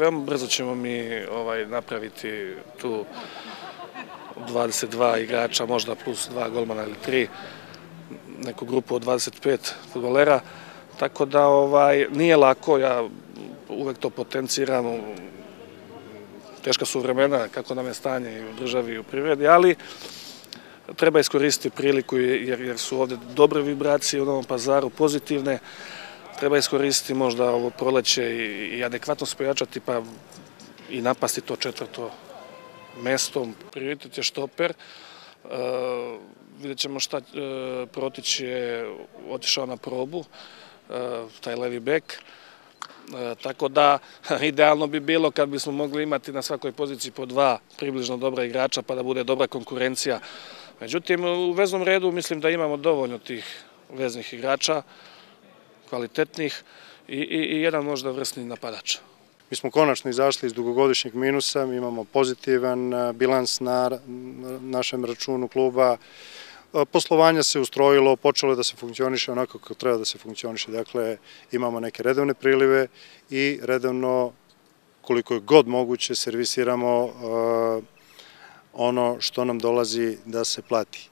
Veoma brzo ćemo mi napraviti tu 22 igrača, možda plus 2 golmana ili 3, neku grupu od 25 fudbalera. Tako da nije lako, ja uvek to potenciram. Teška su vremena, kako nam je stanje i u državi i u privredi, ali treba iskoristiti priliku jer su ovde dobre vibracije u Novom Pazaru, pozitivne. Treba iskoristiti možda ovo proleće i adekvatno se pojačati pa i napasti to 4. mesto. Prioritet je štoper. Vidjet ćemo šta. Protić je otišao na probu, taj levi bek. Tako da idealno bi bilo kad bismo mogli imati na svakoj poziciji po 2 približno dobra igrača pa da bude dobra konkurencija. Međutim, u veznom redu mislim da imamo dovoljno tih veznih igrača, kvalitetnih i jedan možda vrsni napadač. Mi smo konačno izašli iz dugogodišnjeg minusa, mi imamo pozitivan bilans na našem računu kluba. Poslovanje se ustrojilo, počelo je da se funkcioniše onako kako treba da se funkcioniše. Dakle, imamo neke redovne prilive i redovno, koliko je god moguće, servisiramo ono što nam dolazi da se plati.